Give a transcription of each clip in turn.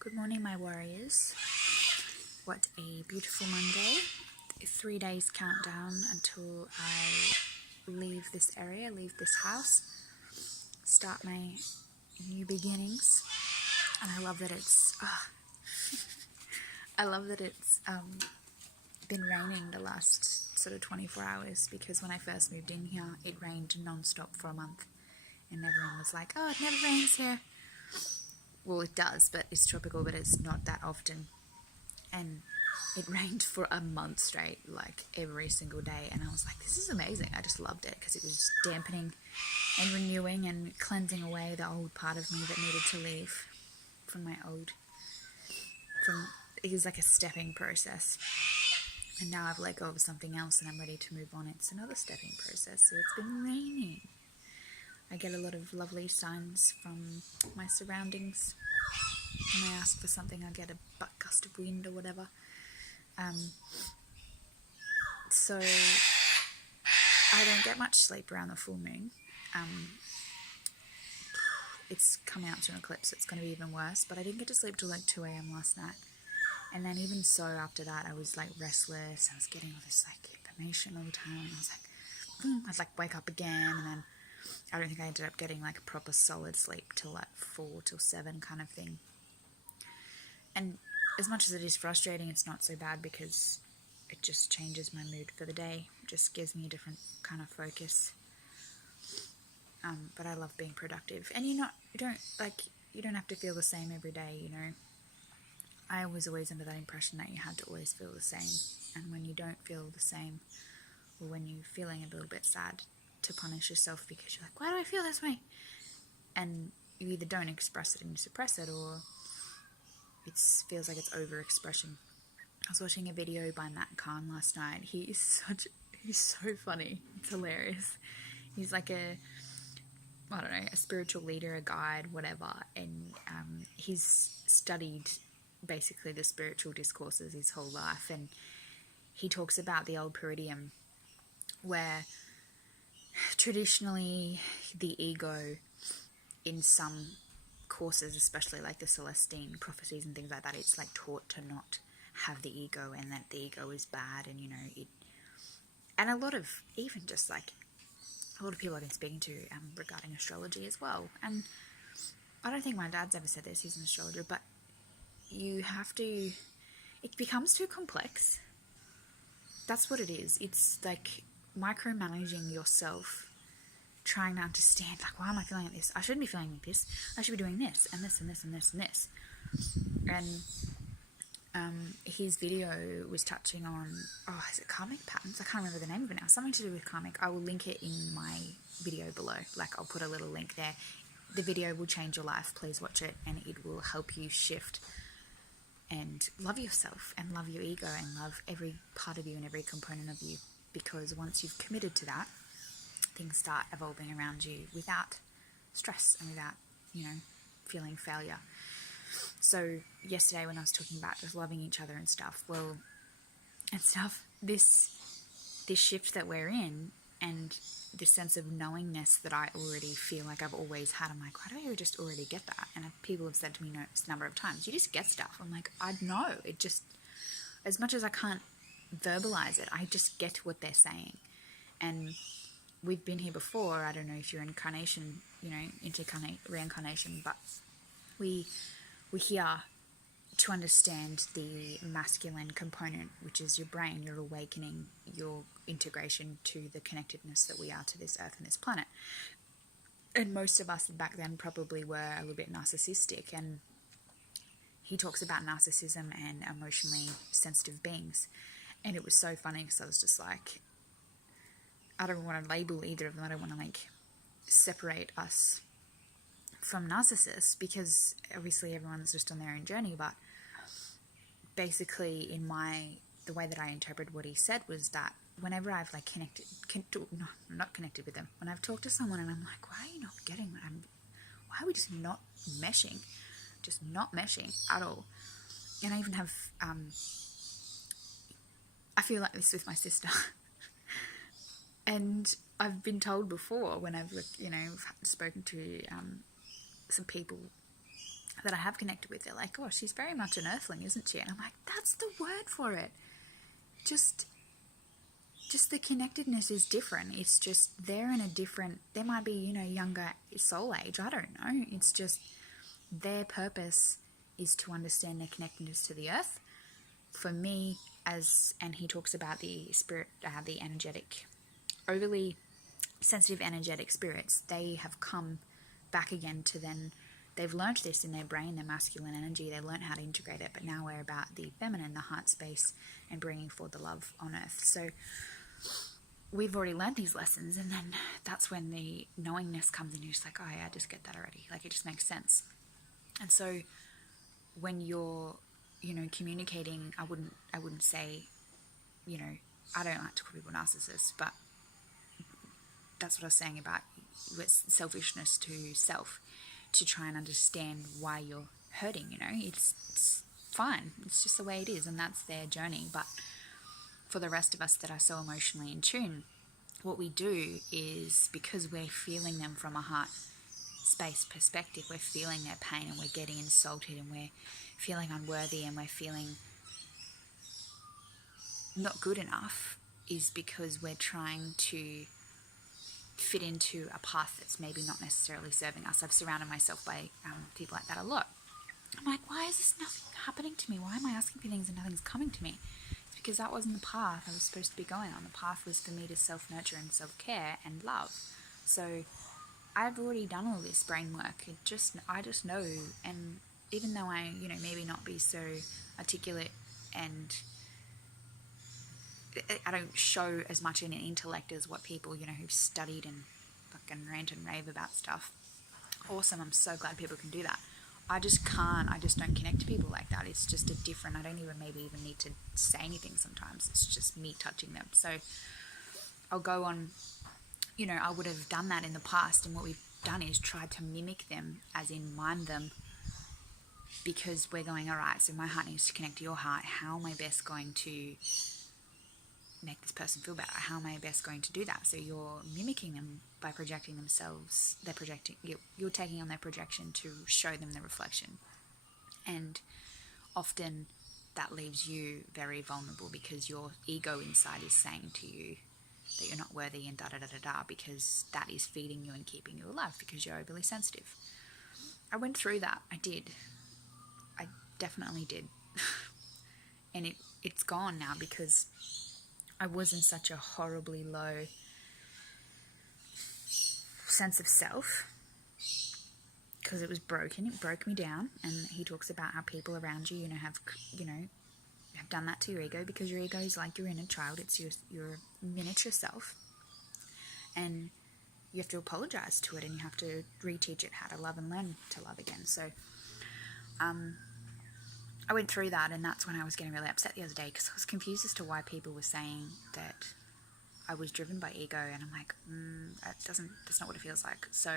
Good morning, my warriors. What a beautiful Monday. 3 days countdown until I leave this area, leave this house, start my new beginnings. And I love that it's been raining the last sort of 24 hours, because when I first moved in here it rained non-stop for a month and everyone was like, oh, it never rains here. Well, it does, but it's tropical, but it's not that often. And it rained for a month straight, like every single day, and I was like, this is amazing. I just loved it because it was dampening and renewing and cleansing away the old part of me that needed to leave from it was like a stepping process. And now I've let go of something else and I'm ready to move on. It's another stepping process. So it's been raining. I get a lot of lovely signs from my surroundings. When I ask for something, I get a butt gust of wind or whatever. So I don't get much sleep around the full moon. It's coming out to an eclipse, so it's going to be even worse. But I didn't get to sleep till like 2 a.m. last night. And then even so, after that, I was like restless. I was getting all this like information all the time. And I was like, I'd like wake up again. And then I don't think I ended up getting like a proper solid sleep till like 4 till 7 kind of thing. And as much as it is frustrating, it's not so bad because it just changes my mood for the day. It just gives me a different kind of focus. But I love being productive. And you don't have to feel the same every day, you know. I was always under that impression that you had to always feel the same. And when you don't feel the same, or when you're feeling a little bit sad, to punish yourself because you're like, why do I feel this way? And you either don't express it and you suppress it, or it feels like it's overexpression. I was watching a video by KAHN last night. He's so funny. It's hilarious. He's like a spiritual leader, a guide, whatever. And he's studied basically the spiritual discourses his whole life. And he talks about the old Peridium, where traditionally the ego in some courses, especially like the Celestine prophecies and things like that, it's like taught to not have the ego, and that the ego is bad. And you know it, and a lot of people I've been speaking to regarding astrology as well. And I don't think my dad's ever said this, he's an astrologer, but it becomes too complex. That's what it is. It's like micromanaging yourself, trying to understand, like, why am I feeling like this? I shouldn't be feeling like this. I should be doing this and this and this and this and this. And his video was touching on, is it karmic patterns? I can't remember the name of it now. Something to do with karmic. I will link it in my video below. Like, I'll put a little link there. The video will change your life. Please watch it, and it will help you shift and love yourself and love your ego and love every part of you and every component of you. Because once you've committed to that, things start evolving around you without stress and without, feeling failure. So yesterday when I was talking about just loving each other and stuff, this shift that we're in, and this sense of knowingness that I already feel like I've always had, I'm like, why do I just already get that? And people have said to me a number of times, you just get stuff. I'm like, I know. It just, as much as I can't verbalize it, I just get what they're saying. And we've been here before. I don't know if you're incarnation, reincarnation, but we're here to understand the masculine component, which is your brain, your awakening, your integration to the connectedness that we are to this earth and this planet. And most of us back then probably were a little bit narcissistic, and he talks about narcissism and emotionally sensitive beings. And it was so funny because I was just like, I don't want to label either of them. I don't want to separate us from narcissists, because obviously everyone's just on their own journey. But basically the way that I interpret what he said was that whenever I've not connected with them, when I've talked to someone and I'm like, why are you not getting that? Why are we just not meshing at all? And I even have I feel like this with my sister. And I've been told before when I've spoken to some people that I have connected with, they're like, oh, she's very much an earthling, isn't she? And I'm like, that's the word for it. Just the connectedness is different. It's just they're in a different, they might be, younger soul age. I don't know. It's just their purpose is to understand their connectedness to the earth. For me, and he talks about the spirit, the energetic, overly sensitive energetic spirits, they have come back again to then, they've learnt this in their brain, their masculine energy, they've learnt how to integrate it, but now we're about the feminine, the heart space, and bringing forth the love on earth. So we've already learned these lessons, and then that's when the knowingness comes in. You're just like, oh yeah, I just get that already. Like, it just makes sense. And so when you're, communicating, I wouldn't say, I don't like to call people narcissists, but that's what I was saying about selfishness to self, to try and understand why you're hurting. It's fine. It's just the way it is, and that's their journey. But for the rest of us that are so emotionally in tune, what we do is, because we're feeling them from a heart space perspective, we're feeling their pain, and we're getting insulted, and we're feeling unworthy, and we're feeling not good enough, is because we're trying to fit into a path that's maybe not necessarily serving us. I've surrounded myself by people like that a lot. I'm like, why is this nothing happening to me? Why am I asking for things and nothing's coming to me? It's because that wasn't the path I was supposed to be going on. The path was for me to self-nurture and self-care and love. So I've already done all this brain work. I just know. And even though I, maybe not be so articulate, and I don't show as much in an intellect as what people, who've studied and fucking rant and rave about stuff. Awesome. I'm so glad people can do that. I just can't. I just don't connect to people like that. It's just a different, I don't maybe even need to say anything sometimes. It's just me touching them. So I'll go on, I would have done that in the past, and what we've done is tried to mimic them, as in mind them, because we're going, all right, so my heart needs to connect to your heart. How am I best going to make this person feel better? How am I best going to do that? So you're mimicking them by projecting themselves. You're taking on their projection to show them the reflection. And often that leaves you very vulnerable, because your ego inside is saying to you that you're not worthy and da-da-da-da-da, because that is feeding you and keeping you alive, because you're overly sensitive. I went through that. I did. I definitely did. And it's gone now, because I was in such a horribly low sense of self, because it was broken. It broke me down. And he talks about how people around you, have done that to your ego, because your ego is like your inner child. It's your miniature self, and you have to apologize to it, and you have to reteach it how to love and learn to love again. So I went through that, and that's when I was getting really upset the other day, because I was confused as to why people were saying that I was driven by ego, and I'm like, that's not what it feels like. So,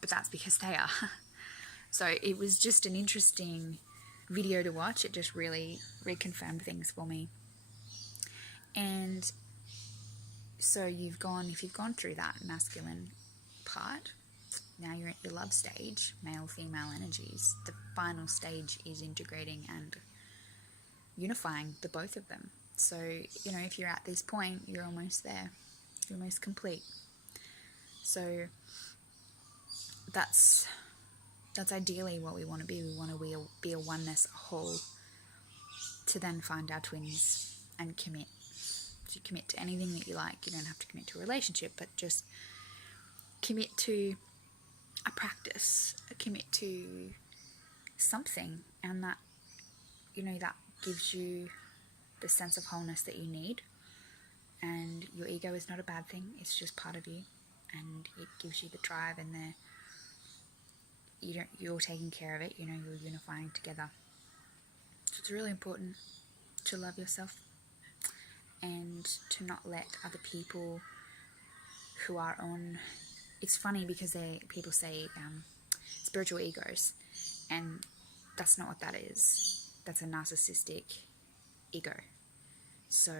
but that's because they are. So it was just an interesting video to watch. It just really reconfirmed things for me. And so if you've gone through that masculine part, now you're at your love stage, male, female energies. The final stage is integrating and unifying the both of them. So, if you're at this point, you're almost there. You're almost complete. So that's ideally what we want to be. We want to be a oneness, a whole, to then find our twins and commit. To commit to anything that you like. You don't have to commit to a relationship, but just commit to a practice, commit to something, and that, that gives you the sense of wholeness that you need. And your ego is not a bad thing. It's just part of you, and it gives you the drive and you're taking care of it. You're unifying together. So it's really important to love yourself, and to not let other people who are on. It's funny because people say spiritual egos, and that's not what that is. That's a narcissistic ego. So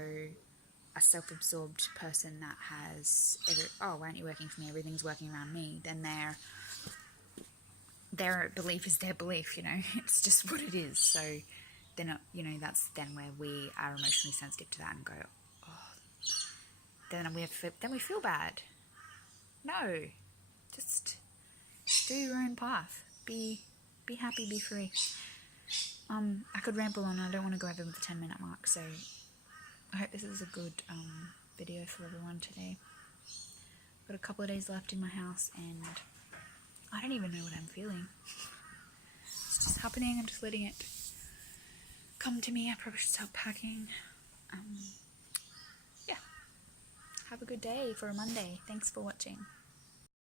a self-absorbed person that has, why aren't you working for me? Everything's working around me. Then they're their belief is their belief, you know, it's just what it is. So they're not, you know, that's then where we are emotionally sensitive to that and go, oh, then we feel bad. No, just do your own path. Be happy, be free. I could ramble on. I don't want to go over the 10-minute mark, so I hope this is a good video for everyone today. Got a couple of days left in my house, and I don't even know what I'm feeling. It's just happening. I'm just letting it come to me. I probably should start packing. Yeah. Have a good day for a Monday. Thanks for watching.